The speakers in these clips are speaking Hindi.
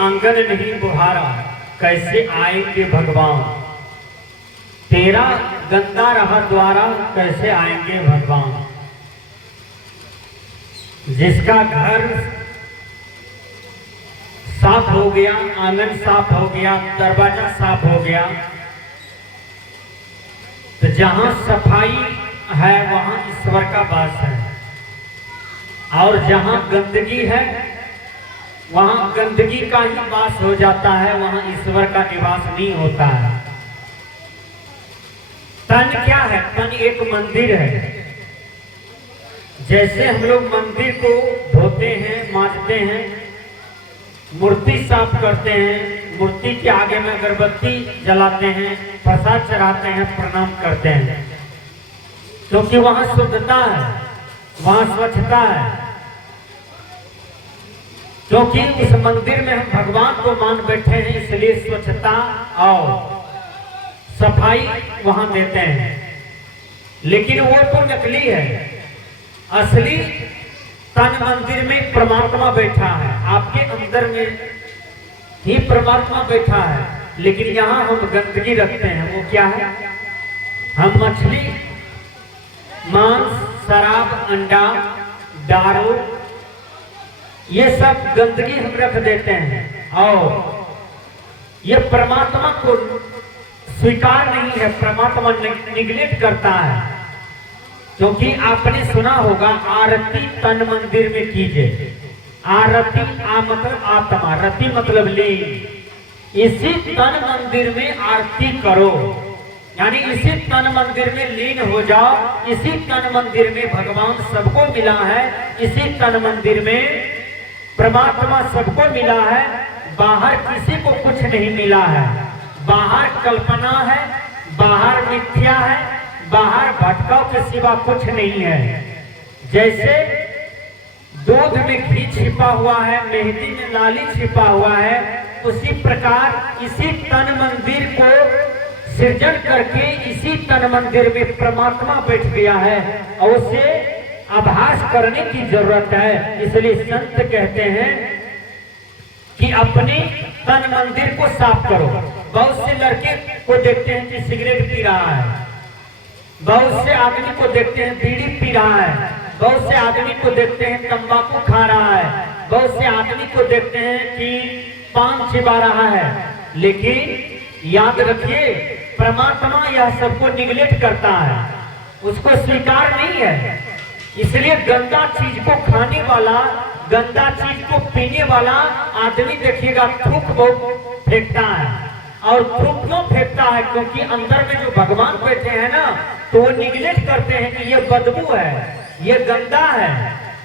आंगन नहीं बुहारा, कैसे आएंगे भगवान। तेरा गंदा रहा द्वारा, कैसे आएंगे भगवान। जिसका घर साफ हो गया, आंगन साफ हो गया, दरवाजा साफ हो गया, तो जहां सफाई है वहां ईश्वर का वास है। और जहां गंदगी है वहां गंदगी का ही वास हो जाता है, वहां ईश्वर का निवास नहीं होता है। तन क्या है? तन एक मंदिर है। जैसे हम लोग मंदिर को धोते हैं, मांजते हैं, मूर्ति साफ करते हैं, मूर्ति के आगे में अगरबत्ती जलाते हैं, प्रसाद चढ़ाते हैं, प्रणाम करते हैं, क्योंकि वहां शुद्धता है, वहां स्वच्छता है। क्योंकि उस मंदिर में हम भगवान को मान बैठे हैं, इसलिए स्वच्छता और सफाई वहां देते हैं। लेकिन वो तो नकली है। असली तन मंदिर में परमात्मा बैठा है, आपके अंदर में ही परमात्मा बैठा है। लेकिन यहाँ हम गंदगी रखते हैं, वो क्या है? हम मछली, मांस, शराब, अंडा, दारू, ये सब गंदगी हम रख देते हैं। और ये परमात्मा को स्वीकार नहीं है, परमात्मा निगलेक्ट करता है। क्योंकि आपने सुना होगा, आरती तन मंदिर में कीजिए। आरती मतलब आत्मा, रति मतलब लीन। इसी तन मंदिर में आरती करो, यानी इसी तन मंदिर में लीन हो जाओ। इसी तन मंदिर में भगवान सबको मिला है, इसी तन मंदिर में परमात्मा सबको मिला है। बाहर किसी को कुछ नहीं मिला है। बाहर कल्पना है, बाहर मिथ्या है, बाहर भटकाव के सिवा कुछ नहीं है। जैसे दूध में घी छिपा हुआ है, मेहंदी में लाली छिपा हुआ है, उसी प्रकार इसी तन मंदिर को सृजन करके इसी तन मंदिर में परमात्मा बैठ गया है और उसे आभास करने की जरूरत है। इसलिए संत कहते हैं कि अपने तन मंदिर को साफ करो। बहुत से लड़के को देखते हैं कि सिगरेट पी रहा है, बहुत से आदमी को देखते हैं बीड़ी पी रहा है, बहुत से आदमी को देखते हैं तंबाकू खा रहा है, बहुत से आदमी को देखते हैं कि पान चिबा रहा है। लेकिन याद रखिए, परमात्मा यह सबको निगलेक्ट करता है, उसको स्वीकार नहीं है। इसलिए गंदा चीज को खाने वाला, गंदा चीज को पीने वाला आदमी देखिएगा थूक बहुत फेंकता है। और थूक क्यों फेंकता है? क्योंकि अंदर में जो भगवान बैठे हैं ना, तो वो निगलेक्ट करते हैं कि ये बदबू है, ये गंदा है,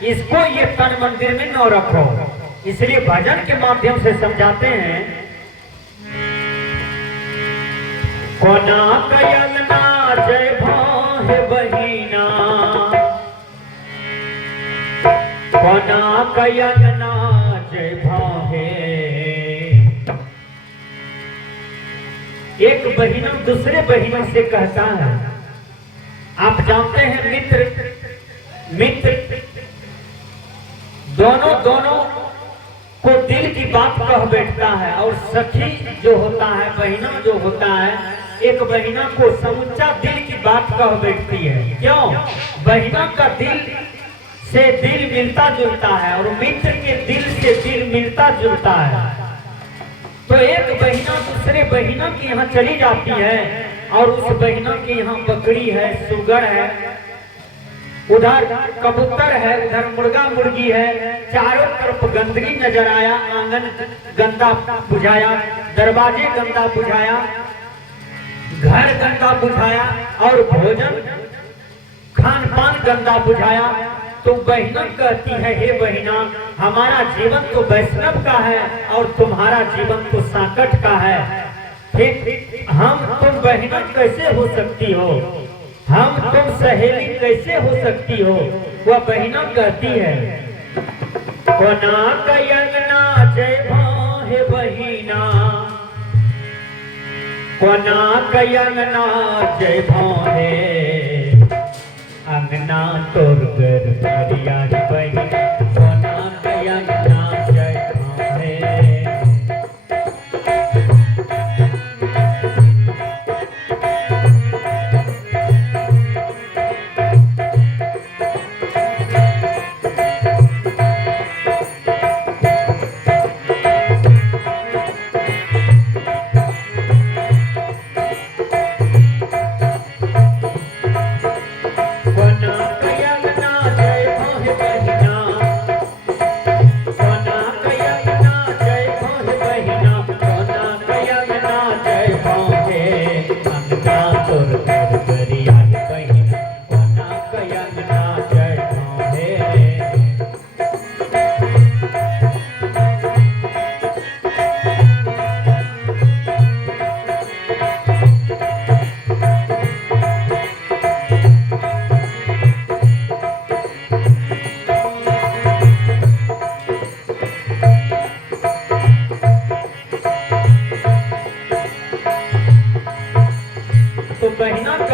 इसको ये तन मंदिर में न रखो। इसलिए भजन के माध्यम से समझाते हैं, कोना कयलना जय भाहे बहिना, कोना कयलना जय भाहे। एक बहिना दूसरे बहिना से कहता है, आप जानते हैं मित्र दोनों को दिल की बात कह बैठता है। और सखी जो होता है, बहिना जो होता है, एक बहिना को समूचा दिल की बात कह बैठती है। क्यों? बहिना का दिल से दिल मिलता जुलता है और मित्र के दिल से दिल मिलता जुलता है। तो एक बहिना दूसरे बहिना के यहाँ चली जाती है और उस बहिना के यहाँ बकरी है, सुगर है, उधर कबूतर है, उधर मुर्गा मुर्गी है, चारों तरफ गंदगी नजर आया, आंगन गंदा बुझाया, दरवाजे गंदा बुझाया, घर गंदा बुझाया और भोजन खान पान गंदा बुझाया। तो बहिना कहती है, हे बहिना, हमारा जीवन तो वैष्णव का है और तुम्हारा जीवन तो साकट का है। फिर हम तुम बहिना कैसे हो सकती हो? हम तुम सहेली कैसे हो सकती हो? वह बहिना कहती है, कोना कयलना जय भाहे बहिना, कोना कयलना जय भाहे, अंगना तोर घर हरियार बहिना, कोना कयलना जय भाहे।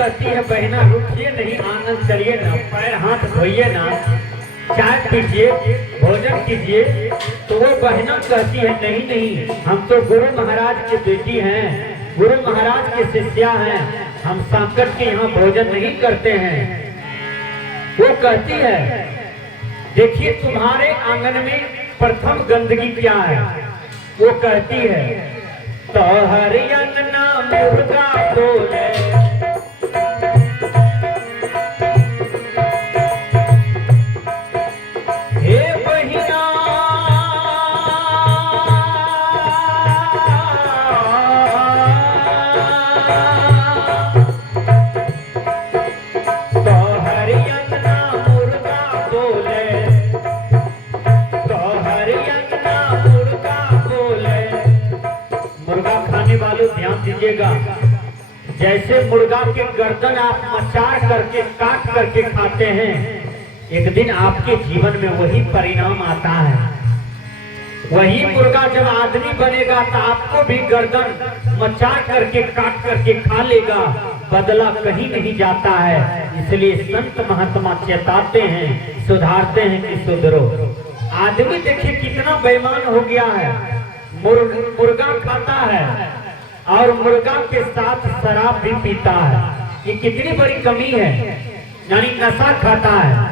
कहती है बहना रुकिए नहीं, आनंद चलिए ना, पैर हाथ धोइए ना, चाय पीजिए, भोजन कीजिए। तो वो बहना कहती है नहीं नहीं, हम तो गुरु महाराज की बेटी हैं, गुरु महाराज के शिष्या हैं, हम संकट के यहाँ भोजन नहीं करते हैं। वो कहती है देखिए तुम्हारे आंगन में प्रथम गंदगी क्या है। वो कहती है तो हरि अंगना मुर्गा बोले, हे बहिना तो हरि अंगना मुर्गा बोले, तो हरि अंगना मुर्गा बोले। मुर्गा खाने वालों ध्यान दीजिएगा, जैसे मुर्गा के गर्दन आप मचार करके काट करके खाते हैं, एक दिन आपके जीवन में वही परिणाम आता है। वही मुर्गा जब आदमी बनेगा तो आपको भी गर्दन मचार करके काट करके खा लेगा, बदला कहीं नहीं जाता है। इसलिए संत महात्मा चेताते हैं, सुधारते हैं कि सुधरो। आदमी देखिए कितना बेईमान हो गया है, मुर्गा खाता है और मुर्गा के साथ शराब भी पीता है। ये कितनी बड़ी कमी है, यानी नशा खाता है।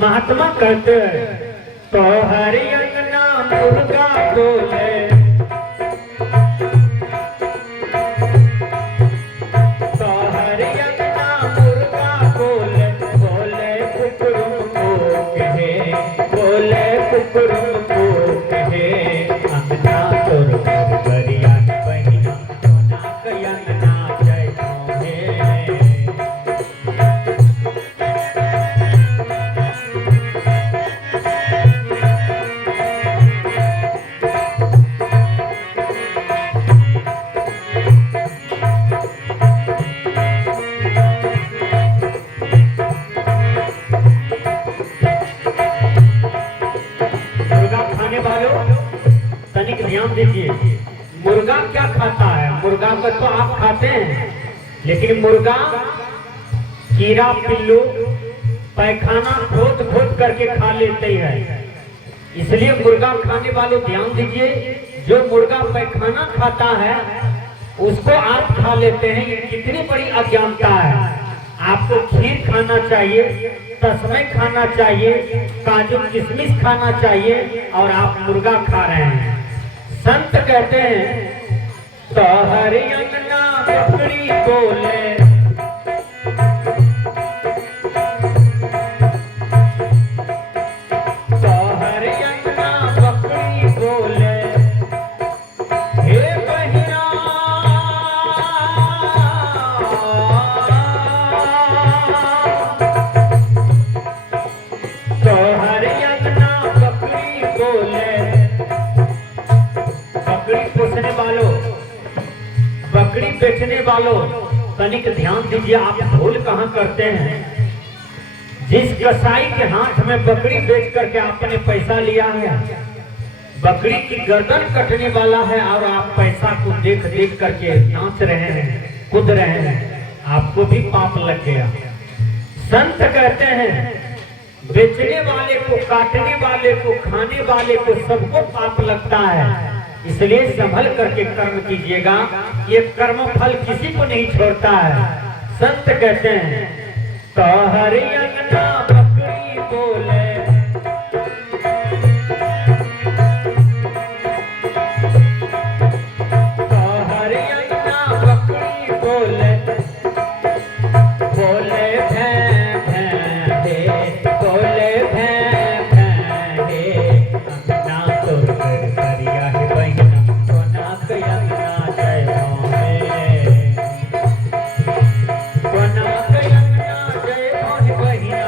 महात्मा कहते हैं तो हरि अंगना मुर्गा बोले, तो हरि अंगना मुर्गा बोले, बोले कुकुरुम को कहे, बोले कुकुरुम को कहे, अंगना तोर करिया बहिना सोना के अंगना जय मोहे। ध्यान दीजिए, मुर्गा क्या खाता है। मुर्गा को तो आप खाते हैं, लेकिन मुर्गा कीड़ा पिल्लू पैखाना खोद खोद करके खा लेते हैं। इसलिए मुर्गा खाने वालों ध्यान दीजिए, जो मुर्गा पैखाना खाता है उसको आप खा लेते हैं, ये कितनी बड़ी अज्ञानता है। आपको खीर खाना चाहिए, तस्मै खाना चाहिए, काजू किशमिश खाना चाहिए, और आप मुर्गा खा रहे हैं। संत कहते हैं तो हरि अंगना बकरी बोले, तो हरि अंगना बकरी बोले, हे बहिना तो हरि अंगना बकरी बोले। बकरी पोसने वालों, बकरी बेचने वालों, तनिक ध्यान दीजिए, आप भूल कहाँ करते हैं। जिस कसाई के हाथ में बकरी बेच करके आपने पैसा लिया है, बकरी की गर्दन कटने वाला है, और आप पैसा को देख देख करके नाच रहे हैं, कूद रहे हैं, आपको भी पाप लग गया। संत कहते हैं बेचने वाले को, काटने वाले को, खाने वाले को, सबको पाप लगता है। इसलिए संभल करके कर्म कीजिएगा, ये कर्म फल किसी को नहीं छोड़ता है। संत कहते हैं तो हरि अंगना बकरी बोले, तो हरि अंगना बकरी बोले, बोले भैं भैं दे, बोले भैं भैं दे, अंगना तोर करिया है बहिना सोना के अंगना जय मोहे, सोना के अंगना जय मोहे बहिना।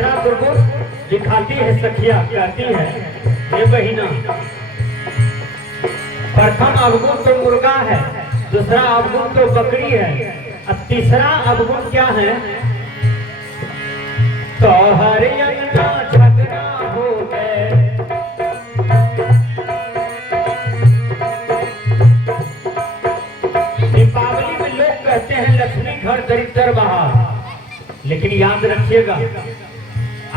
तीसरा दुर्गुण दिखाती है सखिया, कहती है हे बहिना, प्रथम अवगुण तो मुर्गा है, दूसरा अवगुण तो बकरी है, अब तीसरा अवगुण क्या है? तो हर अंगना झगड़ा हो गए। दीपावली में लोग कहते हैं लक्ष्मी घर दरिद्र बाहर, लेकिन याद रखिएगा,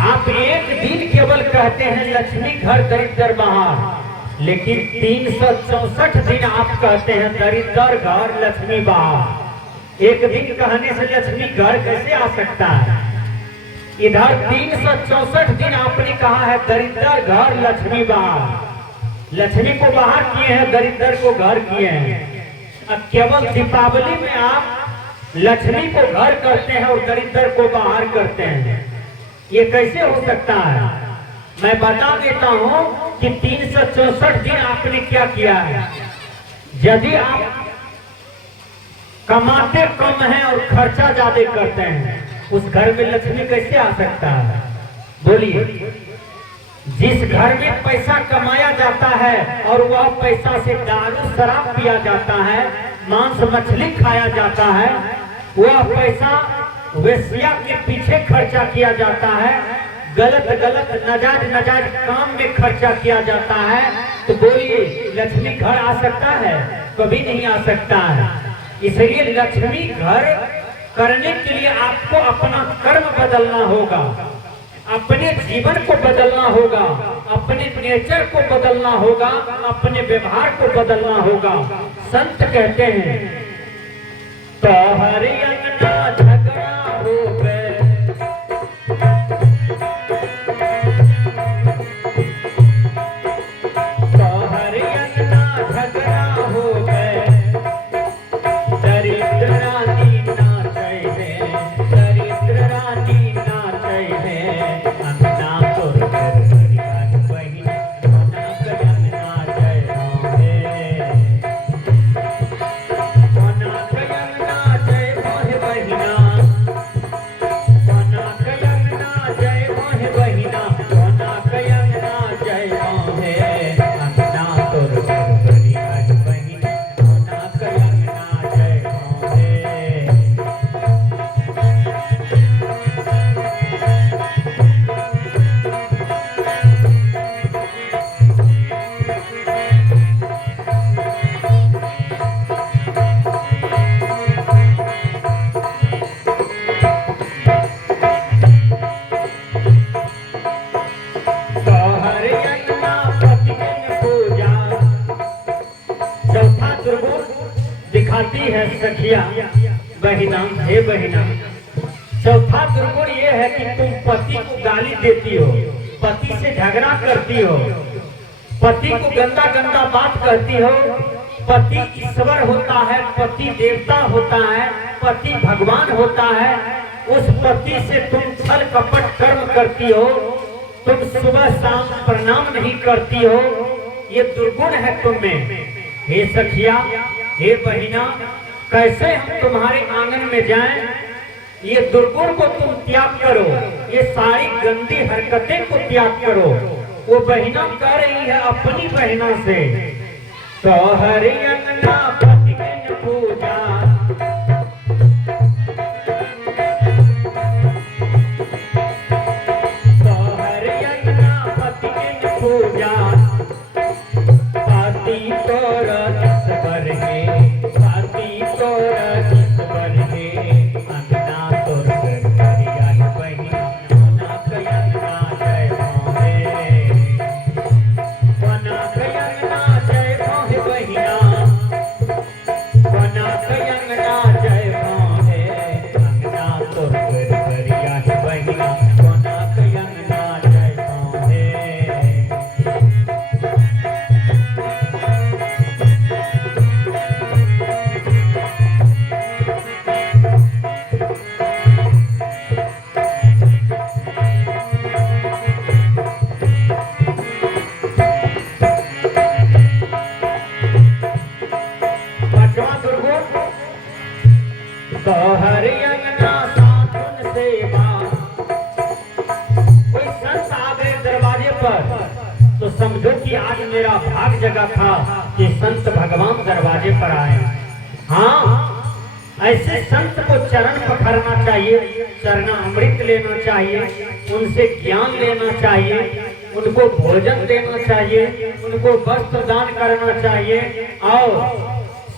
आप एक दिन केवल कहते हैं लक्ष्मी घर दरिद्र बाहर, लेकिन 364 दिन आप कहते हैं दरिद्र घर लक्ष्मी बाहर। एक दिन कहने से लक्ष्मी घर कैसे आ सकता है? इधर 364 दिन आपने कहा है दरिद्र घर लक्ष्मी बाहर। लक्ष्मी को बाहर किए हैं, दरिद्र को घर किए हैं। अब केवल दीपावली में आप लक्ष्मी को घर करते हैं और दरिद्र को बाहर करते हैं, ये कैसे हो सकता है? मैं बता देता हूं कि 364 दिन आपने क्या किया है। यदि आप कमाते कम हैं और खर्चा ज्यादा करते हैं, उस घर में लक्ष्मी कैसे आ सकता है? बोलिए। जिस घर में पैसा कमाया जाता है और वह पैसा से दारू शराब पिया जाता है, मांस मछली खाया जाता है, वह पैसा वेश्या के पीछे खर्चा किया जाता है, गलत गलत नाजायज काम में खर्चा किया जाता है, तो बोलिए लक्ष्मी घर आ सकता है? कभी नहीं आ सकता है। इसलिए लक्ष्मी घर करने के लिए आपको अपना कर्म बदलना होगा, अपने जीवन को बदलना होगा, अपने नेचर को बदलना होगा, अपने व्यवहार को बदलना होगा। संत कहते हैं तो हर अंगना झगड़ा हो गए। तो हर अंगना झगड़ा हो गए। दरिद्र रानी नाचै है, दरिद्र रानी नाचै है, अंगना तोर घर परिवार बहिन बना कयन नाचै है, बना कयन नाचै मोह बहिना, बना कयन नाचै मोह बहिना, बना कयन नाचै मोह, अंगना तोर घर परिवार बहिन बना कयन नाचै मोह। तो हर अंगना पतियन पूजा। चौथा दुर्गुण दिखाती है सखिया, बहिना, हे बहिना, चौथा दुर्गुण ये है कि तुम पति को गाली देती हो, पति से झगड़ा करती हो, पति को गंदा गंदा बात कहती हो। पति ईश्वर होता है, पति देवता होता है, पति भगवान होता है। उस पति से तुम छल कपट कर्म करती हो, तुम सुबह शाम प्रणाम नहीं करती हो, ये दुर्गुण है तुम में। हे सखिया, हे बहिना, कैसे हम तुम्हारे आंगन में जाएं? ये दुर्गुण को तुम त्याग करो, ये सारी गंदी हरकतें को त्याग करो। वो बहिना कह रही है अपनी बहिना से, तो हर अंगना पतियन पूजा। तो हर अंगना पतियन पूजा, पाती तोर ईश्वर है, पाती तोर ईश्वर है, अंगना तोर घर परिवार बहिना बना कयन नाचै मोहे, बना कयन नाचै मोहे बहिना, समझो कि आज मेरा भाग जगा था कि संत भगवान दरवाजे पर आए। हाँ, ऐसे संत को चरण पकड़ना चाहिए, चरणामृत लेना चाहिए, उनसे ज्ञान लेना चाहिए, उनको भोजन देना चाहिए, उनको वस्त्र दान करना चाहिए। और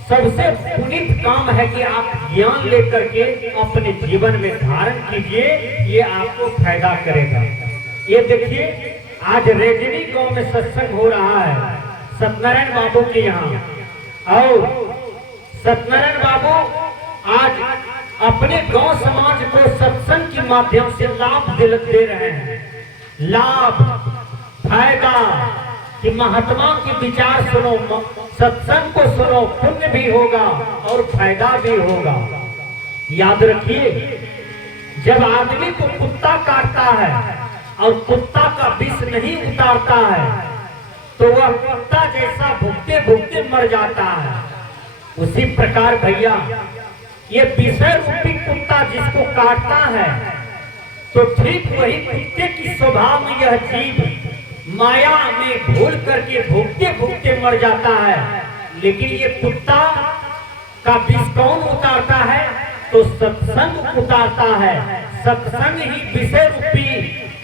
सबसे पुनीत काम है कि आप ज्ञान लेकर के अपने जीवन में धारण कीजिए, ये आपको फायदा करेगा। ये देखिए, आज रेजनी गांव में सत्संग हो रहा है सत्यनारायण बाबू के यहाँ, और सत्यनारायण बाबू आज अपने गांव समाज को सत्संग के माध्यम से लाभ दे रहे हैं। लाभ, फायदा कि महात्मा के विचार सुनो, सत्संग को सुनो, पुण्य भी होगा और फायदा भी होगा। याद रखिए, जब आदमी को कुत्ता काटता है और कुत्ता का विष नहीं उतारता है तो वह कुत्ता जैसा भुगते भुगते मर जाता है। उसी प्रकार भैया, ये विषय रूपी कुत्ता जिसको काटता है तो ठीक वही कुत्ते की स्वभाव में यह जीव माया में भूल करके भुगते भुगते मर जाता है। लेकिन ये कुत्ता का विष कौन उतारता है? तो सत्संग उतारता है। सत्संग ही विषय रूपी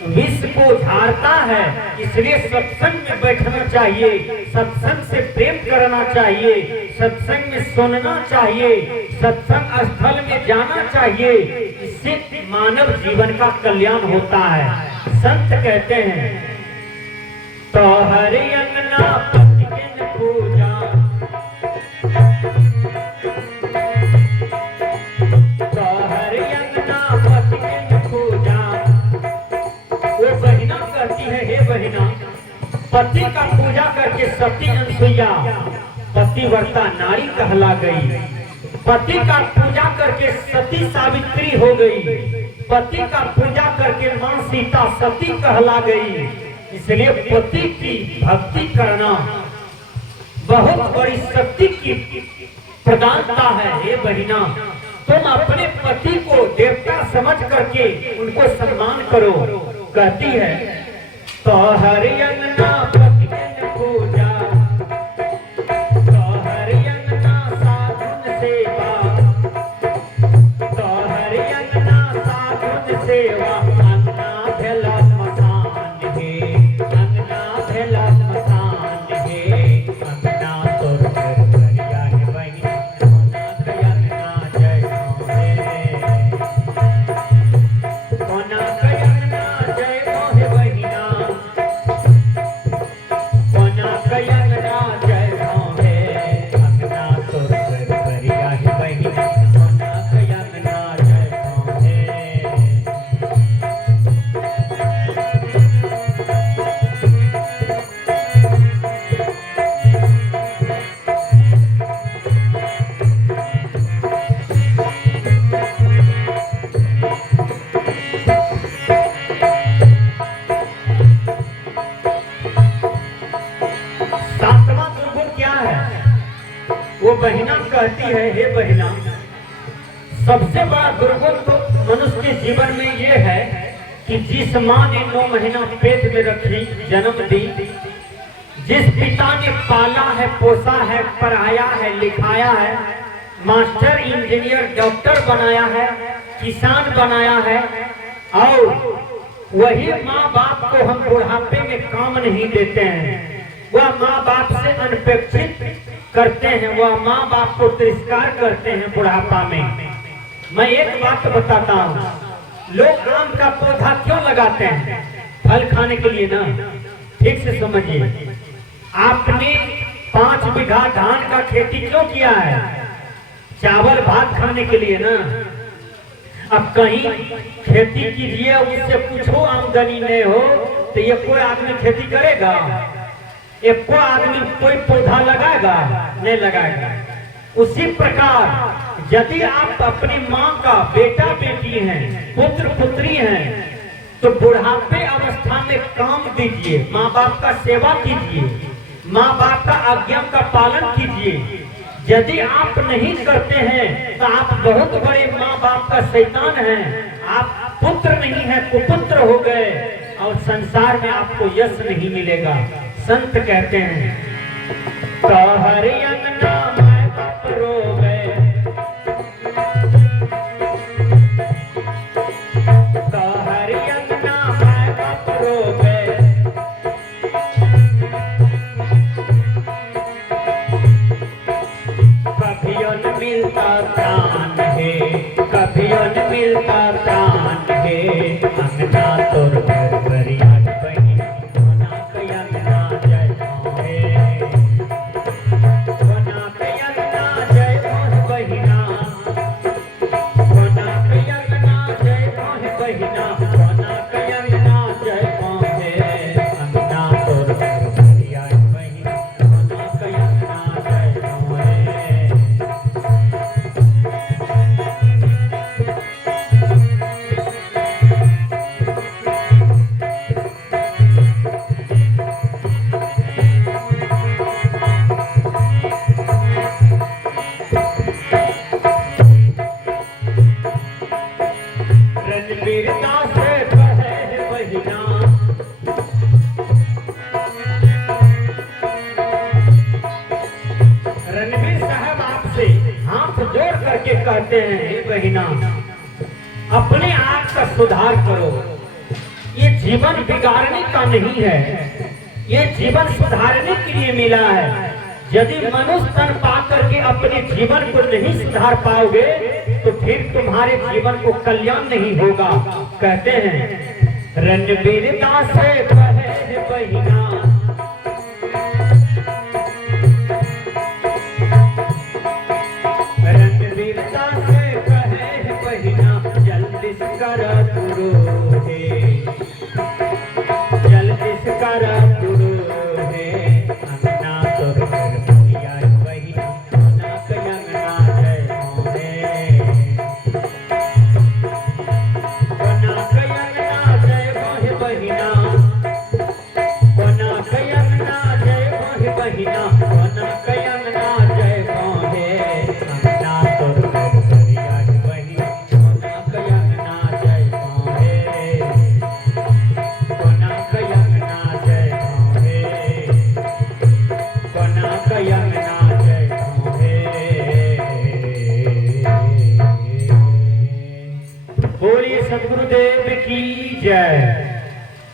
विष को झाड़ता है। इसलिए सत्संग में बैठना चाहिए, सत्संग से प्रेम करना चाहिए, सत्संग में सुनना चाहिए, सत्संग स्थल में जाना चाहिए। इससे मानव जीवन का कल्याण होता है। संत कहते हैं, तो हरि अंगना पतिन पूजा, तो हरि अंगना पतिन पूजा। वो बहिना कहती है, हे बहिना, पति का पूजा करके सती अनसुईया पतिव्रता नारी कहला गई। पति का पूजा करके सती सावित्री हो गई। पति का पूजा करके मां सीता सती कहला गई। इसलिए पति की भक्ति करना बहुत बड़ी शक्ति की प्रदानता है। हे बहिना, तुम अपने पति को देवता समझ करके उनको सम्मान करो। कहती है, तो हरि अंगना पतिन पूजा, तो हरि अंगना साधुन सेवा, तो हरि अंगना साधुन सेवा। अंगना भेला मसान हे, अंगना भेला मसान हे, अंगना तोर घर करिया हे बहिनी, कोना कयंगना जय मोहे, कोना कयंगना जय मोहे बहिना, कोना कयंगना जय मोहे, अंगना तोर घर करिया हे बहिनी, कोना कयंगना जय मोहे। सातवां दुर्गुण क्या है? वो बहिना कहती है, हे बहिना, सबसे बड़ा दुर्गुण तो मनुष्य के जीवन में ये है कि जिस माँ ने 9 महीना पेट में रखी, जन्म दी, जिस पिता ने पाला है, पोसा है, पढ़ाया है, लिखाया है, मास्टर, इंजीनियर, डॉक्टर बनाया है, किसान बनाया है, और वही माँ बाप को हम बुढ़ापे में काम नहीं देते हैं, वह माँ बाप से अनपेक्षित करते हैं, वह माँ बाप को तिरस्कार करते हैं बुढ़ापा में। मैं एक बात बताता हूँ, लोग आम का पौधा क्यों लगाते हैं? फल खाने के लिए ना। ठीक से समझिए, आपने 5 बीघा धान का खेती क्यों किया है? चावल भात खाने के लिए ना। अब कहीं खेती कीजिए, उससे कुछ हो आमदनी नहीं हो तो ये कोई आदमी खेती करेगा? एक को आदमी कोई पौधा लगाएगा? नहीं लगाएगा। उसी प्रकार यदि आप अपनी माँ का बेटा बेटी हैं, पुत्र पुत्री हैं, तो बुढ़ापे अवस्था में काम दीजिए, माँ बाप का सेवा कीजिए, माँ बाप का आज्ञा का पालन कीजिए। यदि आप नहीं करते हैं तो आप बहुत बड़े माँ बाप का शैतान हैं। आप पुत्र नहीं है, कुपुत्र हो गए और संसार में आपको यश नहीं मिलेगा। संत कहते हैं कहर अंगना मैं कप रोवे, कहर अंगना मैं कप रोवे, कभियो न मिलता प्राण है, कभियो न मिलता प्राण है, अंगना तोर घर बरियात बही कोना के अंगना जय मोहे, कोना के अंगना जय मोह बहिना, कोना के अंगना जय मोह बहिना, कोना के अंगना जय मोहे, अंगना तोर घर बरियात बही कोना के अंगना जय मोहे। रणवीरता से कहे बहिना, रणवीर साहब आपसे हाथ जोड़ करके कहते हैं हे बहिना अपने आप का सुधार करो, ये जीवन बिगाड़ने का नहीं है, ये जीवन सुधारने के लिए मिला है। यदि मनुष्य तन पा करके अपने जीवन को नहीं सुधार पाओगे तो फिर तुम्हारे जीवन को कल्याण नहीं होगा। कहते हैं रणवीरता से कहे बहिना, रणवीरता से कहे बहिना, जल्दी से कर तुरो है, जल्दी से कर तुरो है, अंगना तोर घर बरियात बहिना कोना के अंगना जय मोहे, कोना के अंगना जय मोह बहिना, कोना के अंगना जय मोह बहिना, कोना के अंगना जय मोहे, अंगना तोर घर बरियात बहिना कोना के अंगना जय मोहे, कोना के अंगना जय मोहे, कोना के अंगना जय मोहे। बोलिए सद्गुरुदेव की जय।